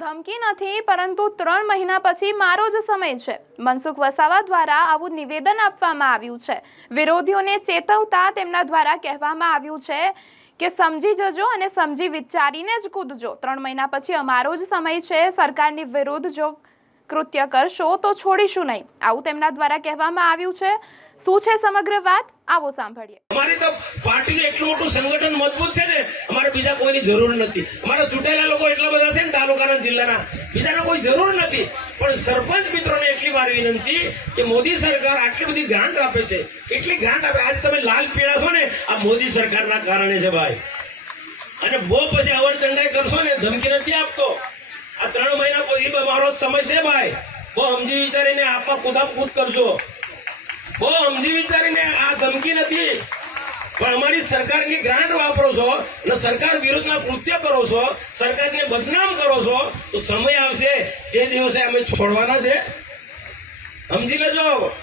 ધમકી નથી, પરંતુ ત્રણ મહિના પછી મારો જ સમય છે. મનસુખ વસાવા દ્વારા આવું નિવેદન આપવામાં આવ્યું છે. વિરોધીઓને ચેતવતા તેમના દ્વારા કહેવામાં આવ્યું છે કે સમજી જજો અને સમજી વિચારીને જ કૂદજો. ત્રણ મહિના પછી અમારો જ સમય છે, સરકારની વિરુદ્ધ જો કૃત્ય કરશો તો છોડીશું નહીં. આવું તેમના દ્વારા કહેવામાં આવ્યું છે. શું છે સમગ્ર વાત? આવો સાંભળીએ. અમારી તો પાર્ટીનું એટલું મોટું સંગઠન મજબૂત છે ને, અમારે બીજા કોઈની જરૂર નથી. અમારે બધા તાલુકાના જિલ્લાના બીજાને કોઈ જરૂર નથી. પણ સરપંચ મિત્રોને એટલી વાર વિનંતી કે મોદી સરકાર આટલી બધી ગ્રાન્ટ આપે છે. એટલી ગ્રાન્ટ આપે. આજે તમે લાલ પીળા છો ને, આ મોદી સરકારના કારણે છે ભાઈ. અને બહુ પછી અવર ચંડાઈ કરશો ને, ધમકી નથી આપતો. આ ત્રણ મહિના પછી મારો સમય છે ભાઈ. બહુ સમજી વિચારીને આપવા કુદાકૂદ કરજો. બહુ સમજી વિચારીને આ ધમકી નથી. પણ અમારી સરકારની ગ્રાન્ટ વાપરો છો અને સરકાર વિરુદ્ધના કૃત્ય કરો છો, સરકારને બદનામ કરો છો, તો સમય આવશે. તે દિવસે અમે છોડવાના છે. સમજી લેજો.